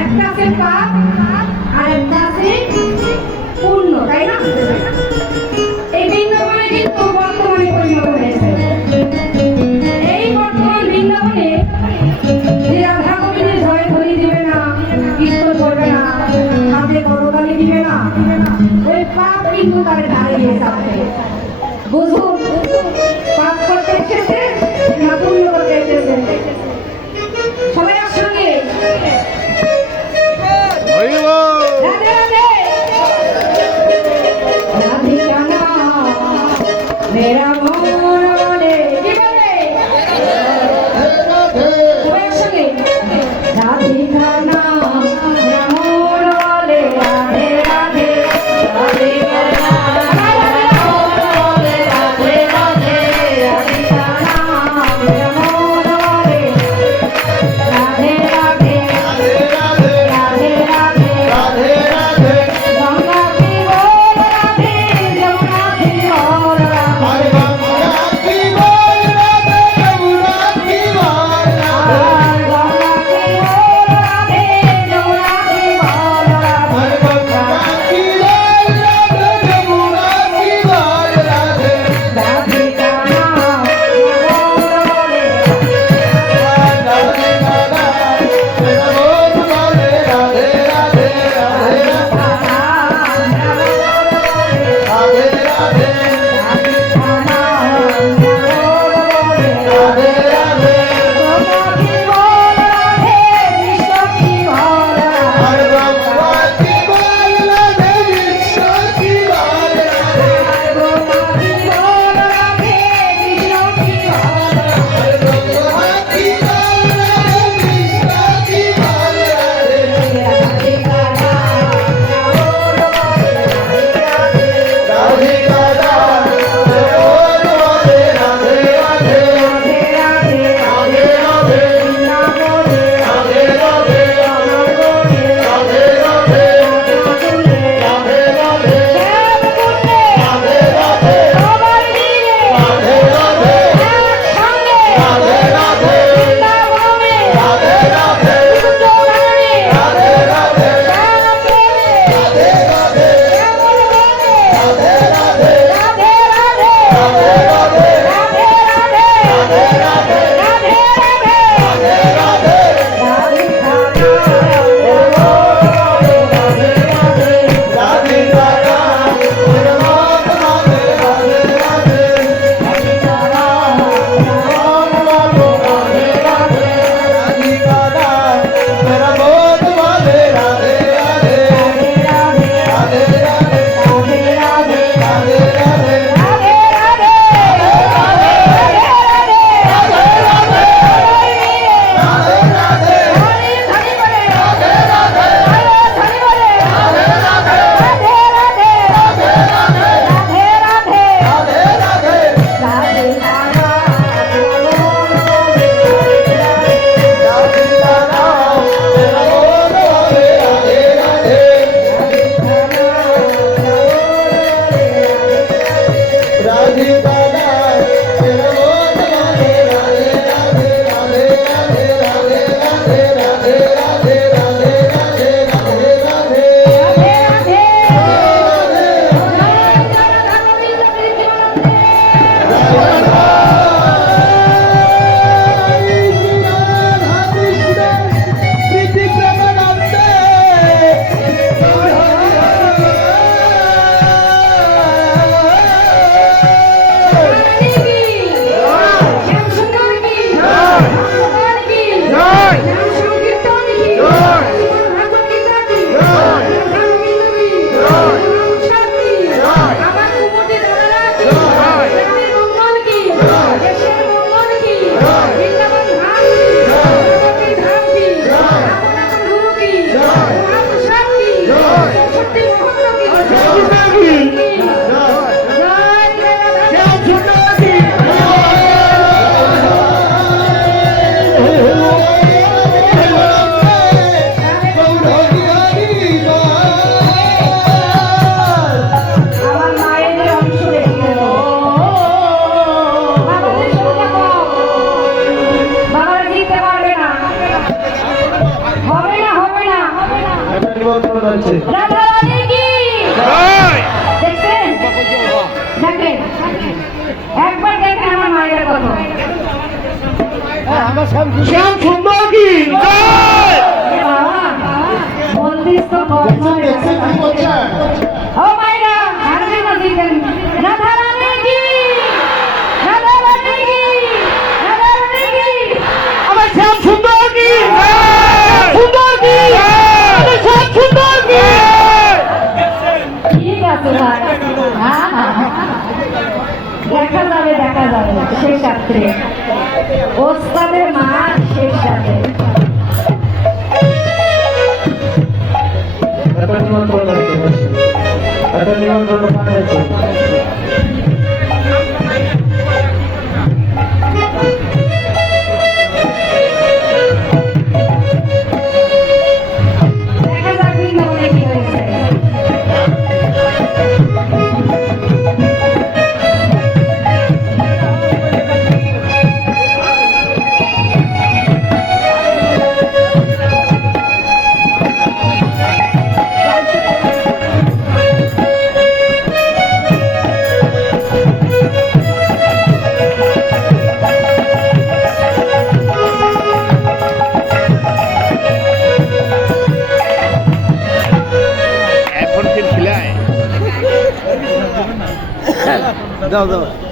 একটা আছে পাপ আর একটা আছে পুণ্য, তাই না? এই বৃন্দাবনে কিন্তু বর্তমানে পরিণত হয়েছে। এই বর্তমান বৃন্দাবনে যে রাধা গোবিন্দের জয় ধরি দিবে না, কীর্তন করবে না, হাতে করতালি দিবে না, ওই পাপ কিন্তু তাদের দাঁড়িয়ে যাবে। বুঝুন, পাপ করতে এসেছে না পুণ্য করতে এসেছে? সবাই একসঙ্গে মেরা মন বলে কি বলে? সবাই একসঙ্গে হচ্ছে রাধা রানী কি দেখছেন দেখেন একবার দেখেন আমার মায়ের কথা শ্যাম সুন্দর কি বলতিস তো ও মায়েরা হারবে না দিবেন রাধা রানী কি রাধা রানী কি রাধা রানী কি আমার শ্যাম সুন্দর কি সুন্দর কি শ্যাম সুন্দর কি ঠিক আছে ভাই দেখা যাবে শেষ রাত্রে ওস্তাদের মা শেষ রাত্রে একটা নিমন্ত্রণ আছে একটা নিমন্ত্রণ পাঠাচ্ছে দেখা যাক বৃন্দাবনে কি হয়েছে এখন কি খিলায় দাও দাও